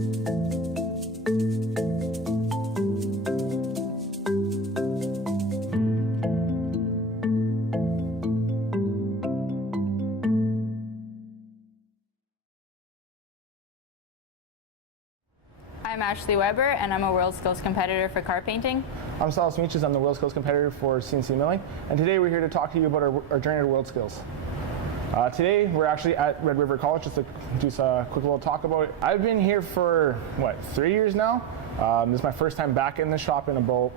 I'm Ashley Weber, and I'm a World Skills competitor for car painting. I'm Salas Meaches, I'm the World Skills competitor for CNC Milling, and today we're here to talk to you about our journey to World Skills. Today we're actually at Red River College just to do a quick little talk about it. I've been here for, 3 years now? This is my first time back in the shop in about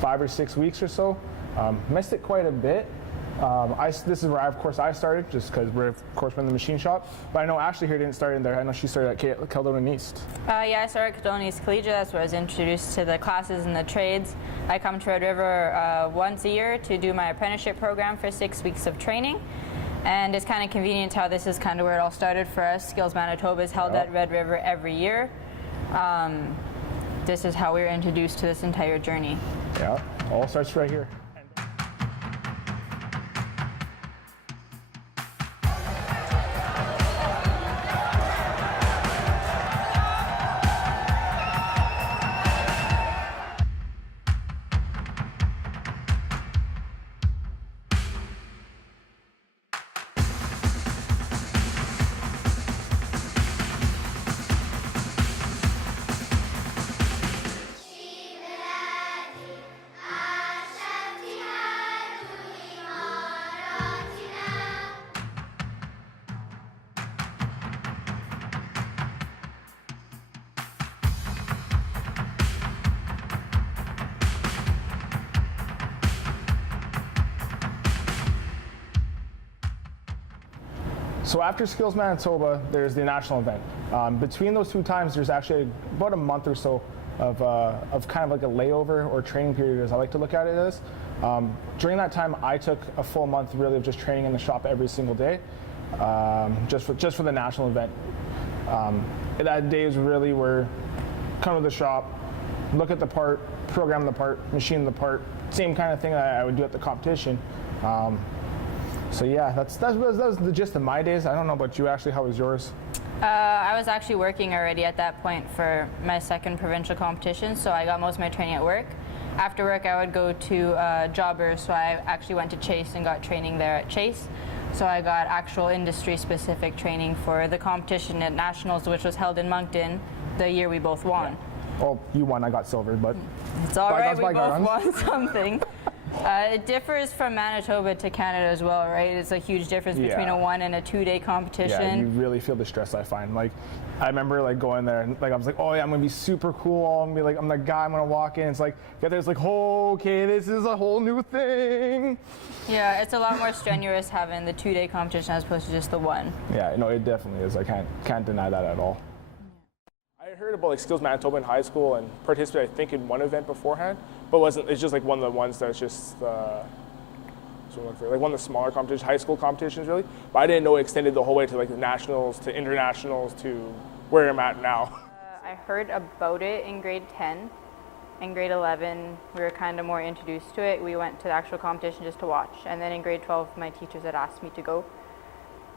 5 or 6 weeks or so. Missed it quite a bit. This is where, of course, I started, just because we're, of course, in the machine shop. But I know Ashley here didn't start in there. I know she started at Caledonia East. Yeah, I started at Caledonia East Collegiate. That's where I was introduced to the classes and the trades. I come to Red River once a year to do my apprenticeship program for 6 weeks of training. And it's kind of convenient how this is kind of where it all started for us. Skills Manitoba is held at Red River every year. This is how we were introduced to this entire journey. Yeah, all starts right here. So after Skills Manitoba, there's the national event. Between those two times, there's actually about a month or so of kind of like a layover or training period, as I like to look at it as. During that time, I took a full month really of just training in the shop every single day, just for the national event. That days really were come to the shop, look at the part, program the part, machine the part, same kind of thing that I would do at the competition. So yeah, that was the gist of my days. I don't know about you, Ashley. How was yours? I was actually working already at that point for my second provincial competition, so I got most of my training at work. After work, I would go to Jobbers, so I actually went to Chase and got training there at Chase. So I got actual industry-specific training for the competition at Nationals, which was held in Moncton the year we both won. Yeah. Well, you won, I got silver, but it's all right, we both won something. It differs from Manitoba to Canada as well, right? It's a huge difference between a 1 and a 2-day competition. Yeah, you really feel the stress, I find. Like, I remember like going there and like I was like, oh yeah, I'm gonna be super cool. I'm gonna be like, I'm the guy. I'm gonna walk in. It's like, yeah, there's like, oh, okay, this is a whole new thing. Yeah, it's a lot more strenuous having the 2-day competition as opposed to just the 1. Yeah, no, it definitely is. I can't deny that at all. I heard about like Skills Manitoba in high school and participated, I think, in one event beforehand, but it's just like one of the ones that's just like one of the smaller competitions, high school competitions really. But I didn't know it extended the whole way to like the nationals, to internationals, to where I'm at now. I heard about it in grade 10. In grade 11, we were kind of more introduced to it. We went to the actual competition just to watch. And then in grade 12, my teachers had asked me to go.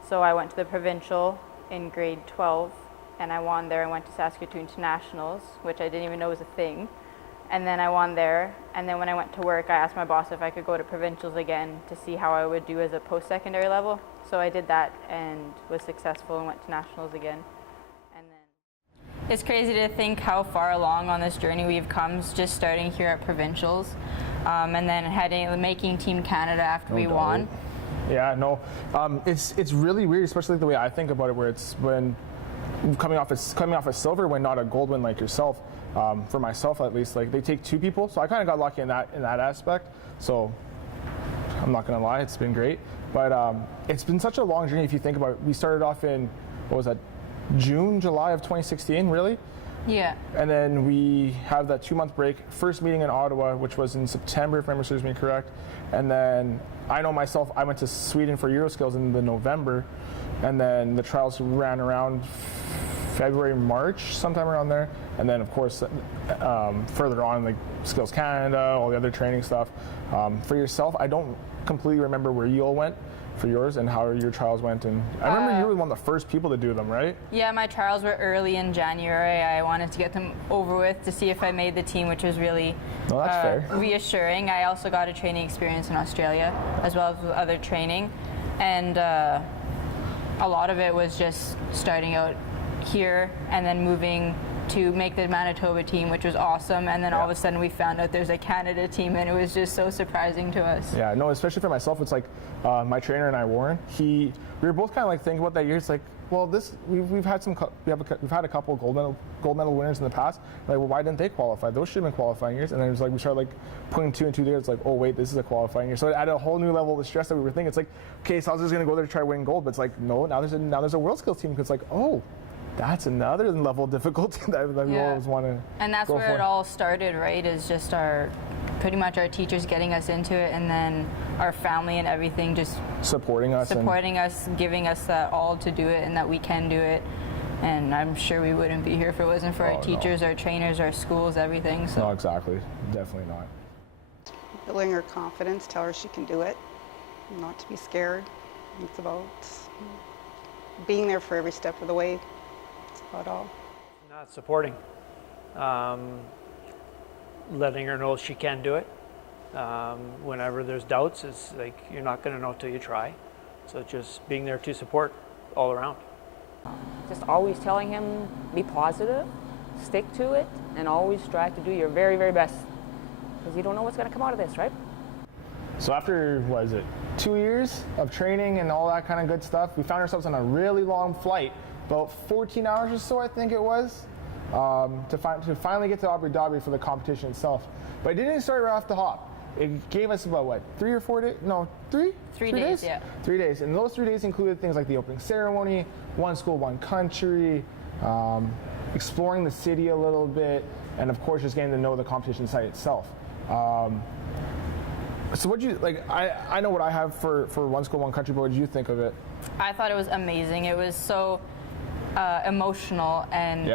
So I went to the provincial in grade 12. And I won there and went to Saskatoon to nationals, which I didn't even know was a thing. And then I won there. And then when I went to work, I asked my boss if I could go to provincials again to see how I would do as a post-secondary level. So I did that and was successful and went to nationals again. And then it's crazy to think how far along on this journey we've come, just starting here at provincials, and then making Team Canada after we won. Yeah, no, it's really weird, especially the way I think about it, where it's when coming off a silver win, not a gold win like yourself. For myself at least, like they take 2 people, so I kind of got lucky in that aspect. So I'm not gonna lie, it's been great, but it's been such a long journey if you think about it. We started off in, what was that, July of 2016, really? Yeah. And then we have that 2-month break. First meeting in Ottawa, which was in September, if memory serves me correct. And then I know myself, I went to Sweden for Euroskills in the November, and then the trials ran around February, March, sometime around there. And then, of course, further on, like Skills Canada, all the other training stuff. For yourself, I don't completely remember where you all went for yours and how your trials went. And I remember you were one of the first people to do them, right? Yeah, my trials were early in January. I wanted to get them over with to see if I made the team, which was really reassuring. I also got a training experience in Australia as well as with other training. And a lot of it was just starting out here and then moving to make the Manitoba team, which was awesome. And then all of a sudden we found out there's a Canada team, and it was just so surprising to us. Yeah, no, especially for myself, it's like my trainer and I, Warren, we were both kind of like thinking about that year. It's like, well, we've had a couple of gold medal winners in the past. Like, well, why didn't they qualify? Those should have been qualifying years. And then it was like we started like putting 2 and 2 together. It's like, oh wait, this is a qualifying year. So it added a whole new level of stress that we were thinking. It's like, okay, so I was just gonna go there to try to win gold, but it's like, no, now there's a world skills team. Because like, oh, that's another level of difficulty that we always want to. And that's where it all started, right? Is just pretty much our teachers getting us into it, and then our family and everything just supporting us, giving us that all to do it, and that we can do it. And I'm sure we wouldn't be here if it wasn't for our teachers, our trainers, our schools, everything. So. No, exactly, definitely not. Building her confidence, tell her she can do it, not to be scared. It's about being there for every step of the way. That's about all. Not supporting, letting her know she can do it. Whenever there's doubts, it's like you're not going to know till you try. So just being there to support all around. Just always telling him, be positive, stick to it, and always strive to do your very, very best. Because you don't know what's going to come out of this, right? So after, 2 years of training and all that kind of good stuff, we found ourselves on a really long flight, about 14 hours or so, I think it was, to finally get to Abu Dhabi for the competition itself. But it didn't start right off the hop. It gave us about, 3 or 4 days? No, 3? 3 days, yeah. 3 days. And those 3 days included things like the opening ceremony, one school, one country, exploring the city a little bit, and of course just getting to know the competition site itself. So what you like? I know what I have for one school, one country. But what did you think of it? I thought it was amazing. It was so emotional, and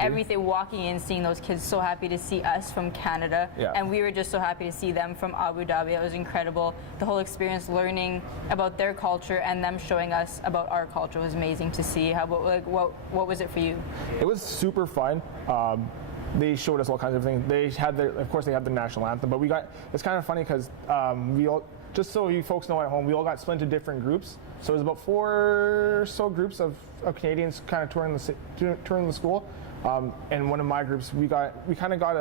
everything. Walking in, seeing those kids so happy to see us from Canada, and we were just so happy to see them from Abu Dhabi. It was incredible. The whole experience, learning about their culture and them showing us about our culture, was amazing to see. How about what was it for you? It was super fun. They showed us all kinds of things. They had of course, they had the national anthem, but it's kind of funny because we all, just so you folks know at home, we all got split into different groups. So it was about 4 or so groups of Canadians kind of touring the school. And one of my groups, we kind of got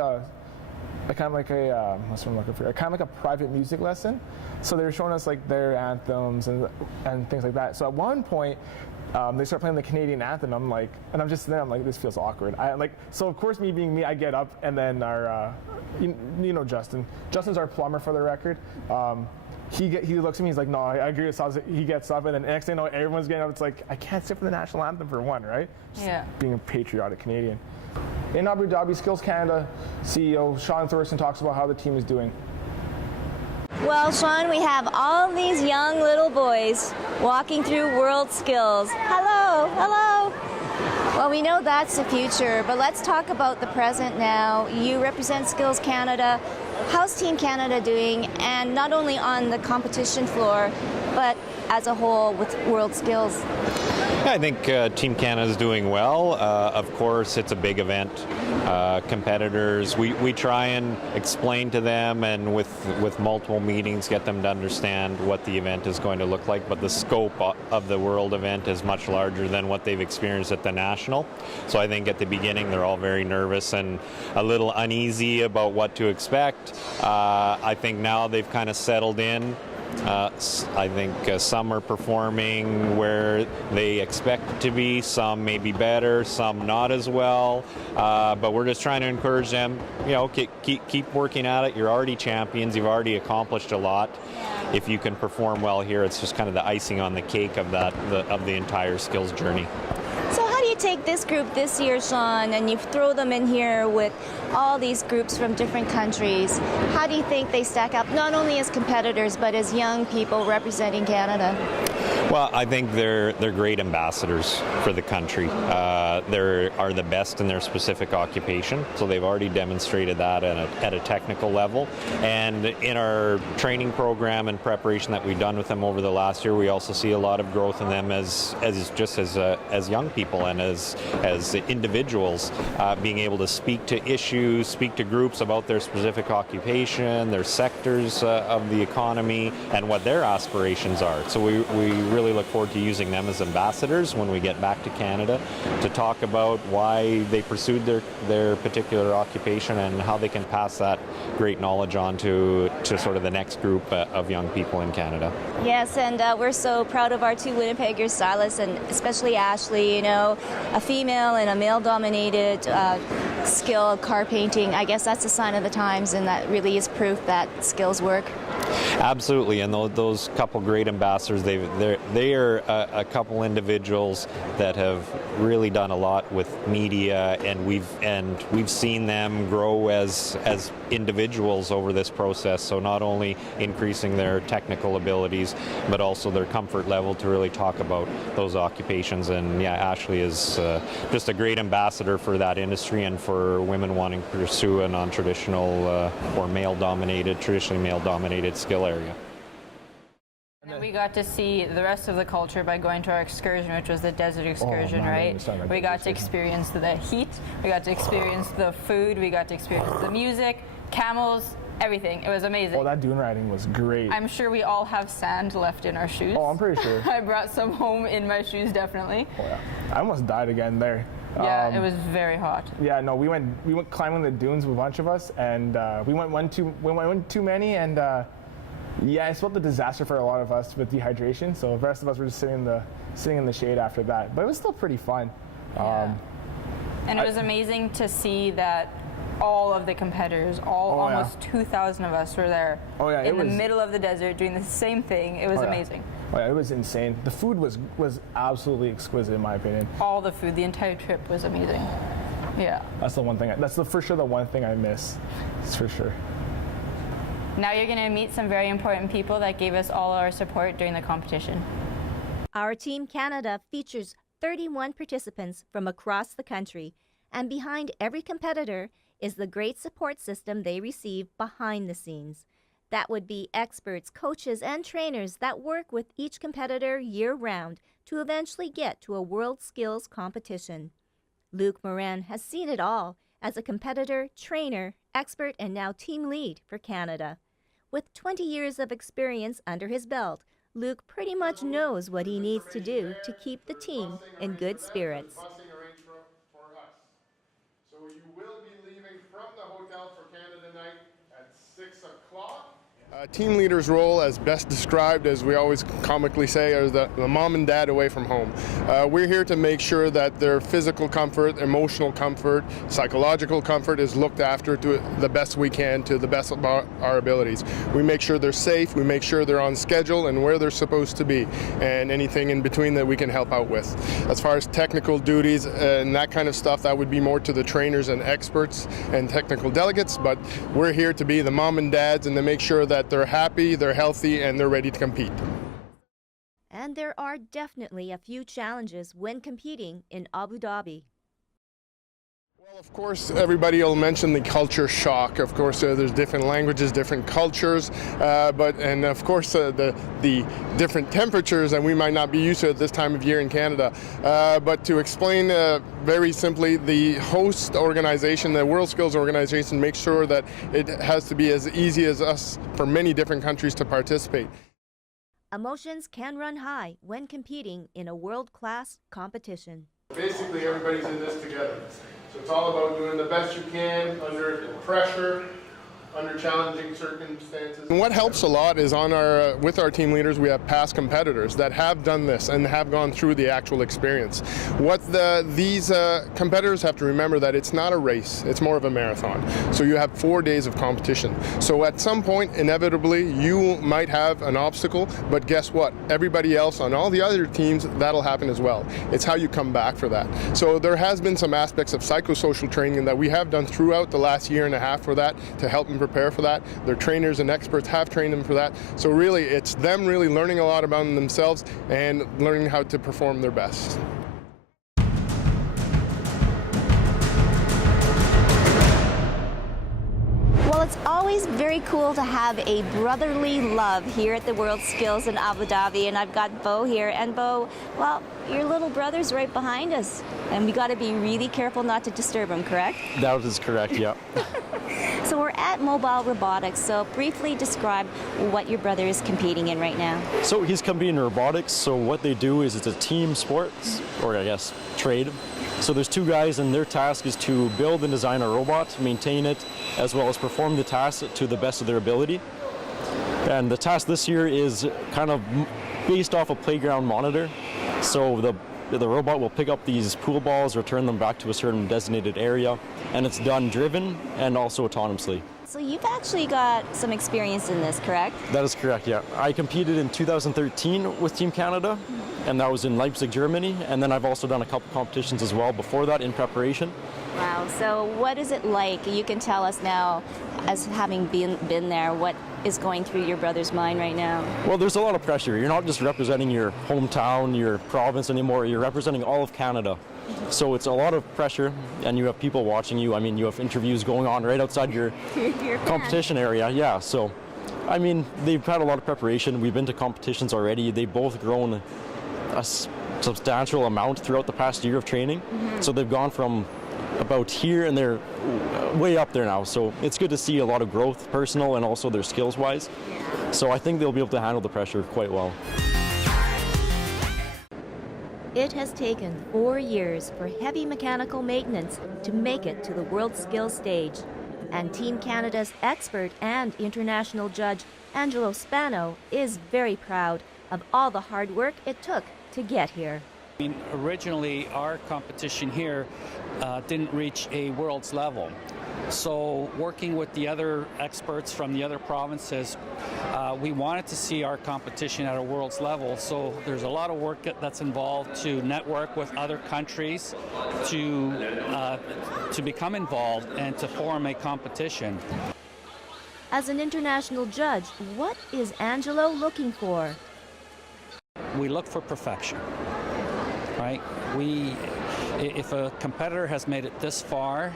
what's what I'm looking for? Kind of like a private music lesson. So they were showing us like their anthems and things like that. So at one point, they start playing the Canadian anthem. And I'm just there. I'm like, this feels awkward. So of course, me being me, I get up, and then our, you know, Justin. Justin's our plumber, for the record. He looks at me. He's like, no, I agree with Saz. He gets up, and then next thing you know, everyone's getting up. It's like, I can't sit for the national anthem for one, right? Just being a patriotic Canadian. In Abu Dhabi, Skills Canada CEO Sean Thurston talks about how the team is doing. Well, Sean, we have all these young little boys walking through World Skills. Hello, hello. Well, we know that's the future, but let's talk about the present now. You represent Skills Canada. How's Team Canada doing? And not only on the competition floor, but as a whole with World Skills? I think Team Canada is doing well. Of course, it's a big event. Competitors, we try and explain to them, and with multiple meetings, get them to understand what the event is going to look like. But the scope of the World event is much larger than what they've experienced at the National. So I think at the beginning, they're all very nervous and a little uneasy about what to expect. I think now they've kind of settled in. I think some are performing where they expect to be, some may be better, some not as well, but we're just trying to encourage them, you know, keep working at it. You're already champions, you've already accomplished a lot. If you can perform well here, it's just kind of the icing on the cake of the entire skills journey. So how do you take this group this year, Sean, and you throw them in here with all these groups from different countries? How do you think they stack up, not only as competitors, but as young people representing Canada? Well, I think they're great ambassadors for the country. They are the best in their specific occupation, so they've already demonstrated that at a technical level. And in our training program and preparation that we've done with them over the last year, we also see a lot of growth in them as young people and as individuals, being able to speak to issues, speak to groups about their specific occupation, their sectors of the economy, and what their aspirations are. So we really look forward to using them as ambassadors when we get back to Canada to talk about why they pursued their particular occupation and how they can pass that great knowledge on to sort of the next group of young people in Canada. Yes, and we're so proud of our two Winnipegers, Silas and especially Ashley, you know, a female in a male-dominated skill, car painting. I guess that's a sign of the times, and that really is proof that skills work. Absolutely, and those couple great ambassadors, they are a couple individuals that have really done a lot with media, and we've seen them grow as individuals over this process. So not only increasing their technical abilities, but also their comfort level to really talk about those occupations. And yeah, Ashley is just a great ambassador for that industry and for women wanting to pursue a non-traditional or traditionally male-dominated skill area. And we got to see the rest of the culture by going to our excursion, which was the desert excursion, right? We got to experience the heat, we got to experience the food, we got to experience the music, camels, everything. It was amazing. Oh, that dune riding was great. I'm sure we all have sand left in our shoes. Oh, I'm pretty sure. I brought some home in my shoes, definitely. Oh, yeah. I almost died again there. Yeah, it was very hot. Yeah, no, we went climbing the dunes with a bunch of us, and we went one too many, and yeah, it's about the disaster for a lot of us with dehydration. So the rest of us were just sitting in the shade after that, but it was still pretty fun. Yeah. And it was amazing to see that all of the competitors, almost 2,000 of us were there in the middle of the desert doing the same thing. It was amazing. Oh, yeah, it was insane. The food was absolutely exquisite in my opinion. All the food, the entire trip was amazing. Yeah. That's the one thing. That's for sure the one thing I miss. It's for sure. Now you're going to meet some very important people that gave us all our support during the competition. Our Team Canada features 31 participants from across the country, and behind every competitor is the great support system they receive behind the scenes. That would be experts, coaches, and trainers that work with each competitor year-round to eventually get to a World Skills competition. Luc Morin has seen it all as a competitor, trainer, expert, and now team lead for Canada. With 20 years of experience under his belt, Luc pretty much knows what he needs to do to keep the team in good spirits. So you will be leaving from the hotel for Canada Night at 6 o'clock. Team leader's role, as best described, as we always comically say, are the mom and dad away from home. We're here to make sure that their physical comfort, emotional comfort, psychological comfort is looked after to the best we can, to the best of our abilities. We make sure they're safe, we make sure they're on schedule and where they're supposed to be, and anything in between that we can help out with. As far as technical duties and that kind of stuff, that would be more to the trainers and experts and technical delegates, but we're here to be the mom and dads and to make sure that they're happy, they're healthy, and they're ready to compete. And there are definitely a few challenges when competing in Abu Dhabi. Well, of course, everybody will mention the culture shock. Of course, there's different languages, different cultures, and of course the different temperatures that we might not be used to at this time of year in Canada. But to explain very simply, the host organization, the World Skills Organization, makes sure that it has to be as easy as us for many different countries to participate. Emotions can run high when competing in a world-class competition. Basically, everybody's in this together. So it's all about doing the best you can under pressure, under challenging circumstances. And what helps a lot is with our team leaders, we have past competitors that have done this and have gone through the actual experience. What these competitors have to remember that it's not a race, it's more of a marathon. So you have 4 days of competition. So at some point, inevitably, you might have an obstacle, but guess what? Everybody else on all the other teams, that'll happen as well. It's how you come back for that. So there has been some aspects of psychosocial training that we have done throughout the last year and a half for that to help them prepare for that. Their trainers and experts have trained them for that. So really, it's them really learning a lot about themselves and learning how to perform their best. Well, it's always very cool to have a brotherly love here at the World Skills in Abu Dhabi, and I've got Bo here. And Bo, well, your little brother's right behind us, and we got to be really careful not to disturb him, correct? That is correct, yeah. So we're at Mobile Robotics, so briefly describe what your brother is competing in right now. So he's competing in robotics, so what they do is it's a team sport, or I guess trade. So there's two guys and their task is to build and design a robot, maintain it, as well as perform the task to the best of their ability. And the task this year is kind of based off a playground monitor. So the robot will pick up these pool balls, return them back to a certain designated area, and it's done driven and also autonomously. So you've actually got some experience in this, correct? That is correct, yeah. I competed in 2013 with Team Canada, and that was in Leipzig, Germany, and then I've also done a couple competitions as well before that in preparation. Wow, so what is it like? You can tell us now, as having been there, what is going through your brother's mind right now? Well, there's a lot of pressure. You're not just representing your hometown, your province anymore, you're representing all of Canada. So it's a lot of pressure, and you have people watching you. I mean, you have interviews going on right outside your competition area. Yeah, so, I mean, they've had a lot of preparation. We've been to competitions already. They've both grown a substantial amount throughout the past year of training. So they've gone from about here and they're way up there now. So it's good to see a lot of growth, personal and also their skills-wise. So I think they'll be able to handle the pressure quite well. It has taken 4 years for heavy mechanical maintenance to make it to the World Skills stage. And Team Canada's expert and international judge, Angelo Spano, is very proud of all the hard work it took to get here. I mean, originally, our competition here didn't reach a world's level. So working with the other experts from the other provinces, we wanted to see our competition at a world's level. So there's a lot of work that's involved to network with other countries to become involved and to form a competition. As an international judge, what is Angelo looking for? We look for perfection, right? If a competitor has made it this far,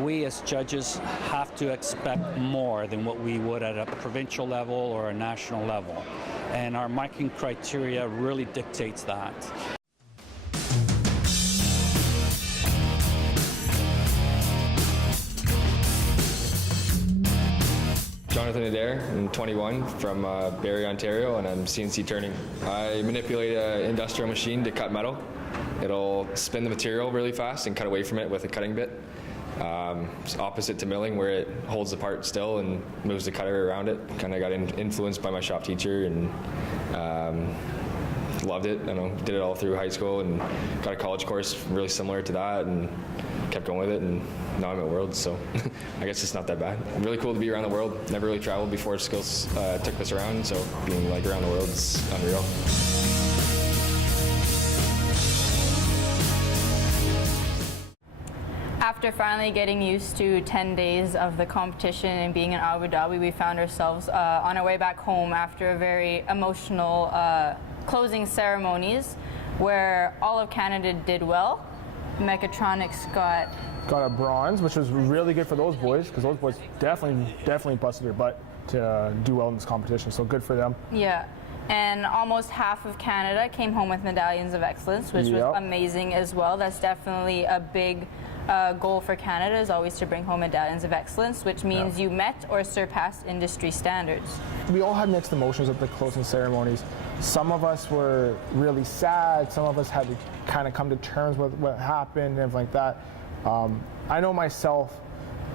we as judges have to expect more than what we would at a provincial level or a national level. And our marking criteria really dictates that. Jonathan Adair, I'm 21 from Barrie, Ontario, and I'm CNC turning. I manipulate an industrial machine to cut metal. It'll spin the material really fast and cut away from it with a cutting bit. It's opposite to milling, where it holds the part still and moves the cutter around it. Kind of got influenced by my shop teacher and loved it. Did it all through high school and got a college course really similar to that and kept going with it, and now I'm at Worlds, so I guess it's not that bad. Really cool to be around the world. Never really traveled before Skills took this around, so being around the world is unreal. After finally getting used to 10 days of the competition and being in Abu Dhabi, we found ourselves on our way back home after a very emotional closing ceremonies where all of Canada did well. Mechatronics got a bronze, which was really good for those boys, because those boys definitely busted their butt to do well in this competition, so good for them. Yeah, and almost half of Canada came home with medallions of excellence, which was amazing as well. That's definitely a big goal for Canada, is always to bring home medallions of excellence, which means you met or surpassed industry standards. We all had mixed emotions at the closing ceremonies. Some of us were really sad, some of us had to kind of come to terms with what happened and everything like that. I know myself,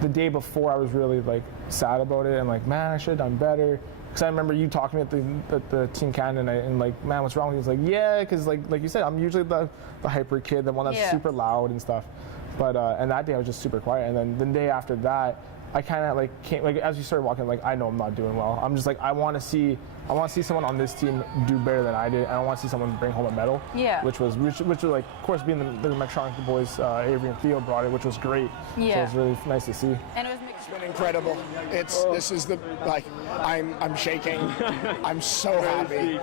the day before I was really sad about it and man, I should have done better. Because I remember you talking to me at the Team Canada night and man, what's wrong with you? He was yeah, because like you said, I'm usually the hyper kid, the one that's super loud and stuff. But and that day I was just super quiet, and then the day after that, I kind of came, as you started walking, I know I'm not doing well. I'm just I want to see someone on this team do better than I did. I don't want to see someone bring home a medal. Yeah. Which was of course, being the Mechatronic boys, Avery and Theo brought it, which was great. Yeah. So it was really nice to see. And it was been incredible. This is I'm shaking. I'm so happy.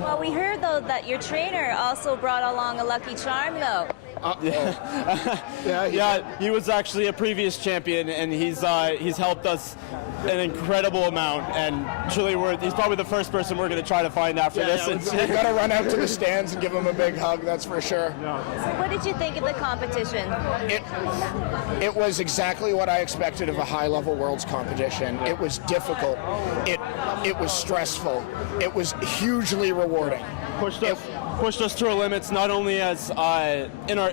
Well, we heard though that your trainer also brought along a Lucky Charm though. Yeah, he was actually a previous champion, and he's helped us an incredible amount. And truly, he's probably the first person we're going to try to find after this. We've got to run out to the stands and give him a big hug. That's for sure. So what did you think of the competition? It was exactly what I expected of a high-level worlds competition. It was difficult. It was stressful. It was hugely rewarding. Pushed us to our limits, not only as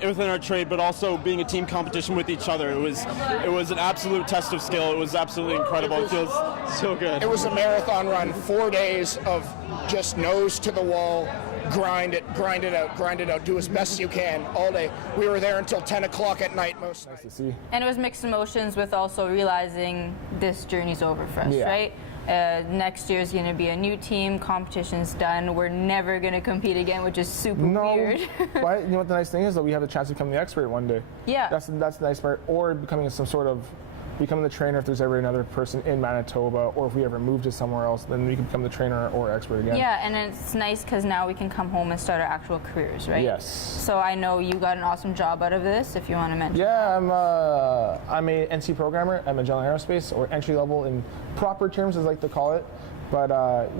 within our trade, but also being a team competition with each other. It was an absolute test of skill. It was absolutely incredible. It feels so good. It was a marathon run, 4 days of just nose to the wall, grind it out, do as best you can all day. We were there until 10 o'clock at night most nights. Nice to see. And it was mixed emotions with also realizing this journey's over for us, Yeah. right? Next year's going to be a new team. Competition's done. We're never going to compete again, which is super weird. But you know what the nice thing is, though, we have the chance to become the expert one day. Yeah. That's the nice part. Or becoming the trainer if there's ever another person in Manitoba, or if we ever move to somewhere else, then we can become the trainer or expert again. Yeah, and it's nice because now we can come home and start our actual careers, right? Yes. So I know you got an awesome job out of this, if you want to mention. Yeah, I'm a NC programmer at Magellan Aerospace, or entry level in proper terms, as I like to call it. But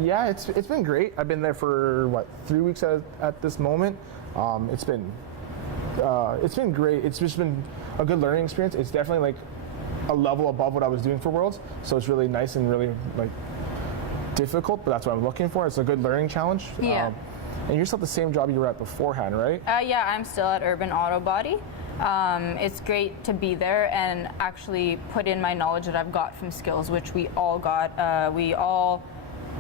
yeah, it's been great. I've been there for 3 weeks at this moment. It's been great. It's just been a good learning experience. It's definitely a level above what I was doing for Worlds, so it's really nice and really difficult, but that's what I'm looking for. It's a good learning challenge. Yeah. And you're still at the same job you were at beforehand, right? Yeah, I'm still at Urban Auto Body. It's great to be there and actually put in my knowledge that I've got from skills, which we all got. We all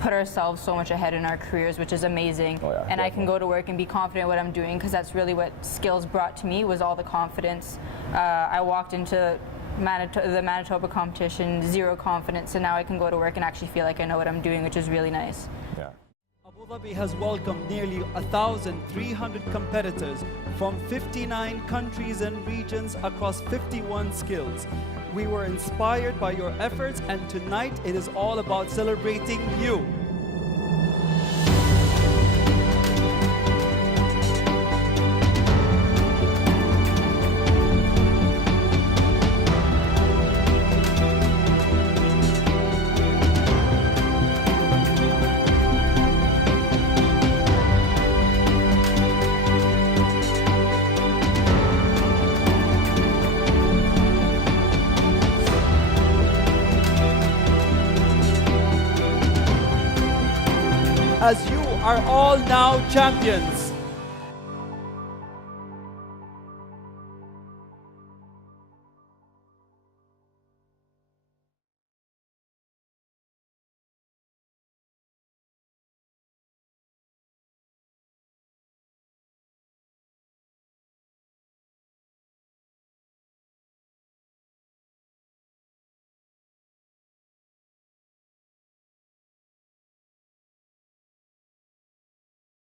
put ourselves so much ahead in our careers, which is amazing. Oh, yeah, and definitely. I can go to work and be confident in what I'm doing, because that's really what skills brought to me, was all the confidence. I walked into the Manitoba competition, zero confidence, and now I can go to work and actually feel like I know what I'm doing, which is really nice. Yeah. Abu Dhabi has welcomed nearly 1,300 competitors from 59 countries and regions across 51 skills. We were inspired by your efforts, and tonight it is all about celebrating you. As you are all now champions,